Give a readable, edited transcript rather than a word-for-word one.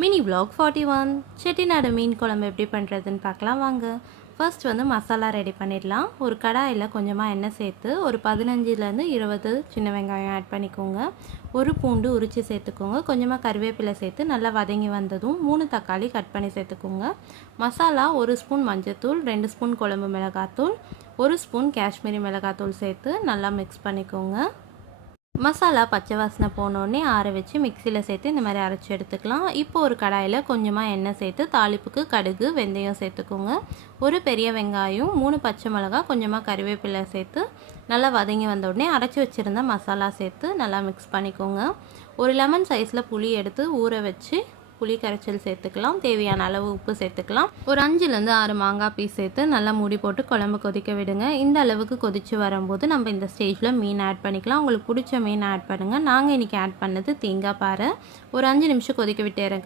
Mini vlog 41 Chettinad மீன் குழம்பு எப்படி பண்ணுறதுன்னு பார்க்கலாம் வாங்க. ஃபர்ஸ்ட் மசாலா ரெடி பண்ணிடலாம். ஒரு கடாயில் கொஞ்சமாக எண்ணெய் சேர்த்து ஒரு 15லேருந்து 20 சின்ன வெங்காயம் ஆட் பண்ணிக்கோங்க. ஒரு பூண்டு உரித்து சேர்த்துக்கோங்க. கொஞ்சமாக கருவேப்பிலை சேர்த்து நல்லா வதங்கி வந்ததும் 3 தக்காளி கட் பண்ணி சேர்த்துக்கோங்க. மசாலா 1 ஸ்பூன் மஞ்சத்தூள், 2 ஸ்பூன் குழம்பு மிளகாத்தூள், 1 ஸ்பூன் காஷ்மீரி மிளகாத்தூள் சேர்த்து நல்லா மிக்ஸ் பண்ணிக்கோங்க. மசாலா பச்சை வாசனை போனோடனே ஆற வச்சு மிக்சியில் சேர்த்து இந்த மாதிரி அரைச்சி எடுத்துக்கலாம். இப்போ ஒரு கடாயில் கொஞ்சமாக எண்ணெய் சேர்த்து தாளிப்புக்கு கடுகு வெந்தயம் சேர்த்துக்கோங்க. ஒரு பெரிய வெங்காயம், 3 பச்சை மிளகாய், கொஞ்சமாக கறிவேப்பிலை சேர்த்து நல்லா வதங்கி வந்த உடனே அரைச்சி வச்சுருந்த மசாலா சேர்த்து நல்லா மிக்ஸ் பண்ணிக்கோங்க. ஒரு லெமன் சைஸில் புளி எடுத்து ஊற வச்சு புளி கரைச்சல் சேர்த்துக்கலாம். தேவையான அளவு உப்பு சேர்த்துக்கலாம். ஒரு 5லேருந்து 6 மாங்காய் பீஸ் சேர்த்து நல்லா மூடி போட்டு குழம்பு கொதிக்க விடுங்க. இந்த அளவுக்கு கொதித்து வரும்போது நம்ம இந்த ஸ்டேஜில் மீன் ஆட் பண்ணிக்கலாம். உங்களுக்கு பிடிச்ச மீன் ஆட் பண்ணுங்கள். நாங்கள் இன்றைக்கி ஆட் பண்ணது தேங்காய் பாறை. ஒரு 5 நிமிஷம் கொதிக்க விட்டு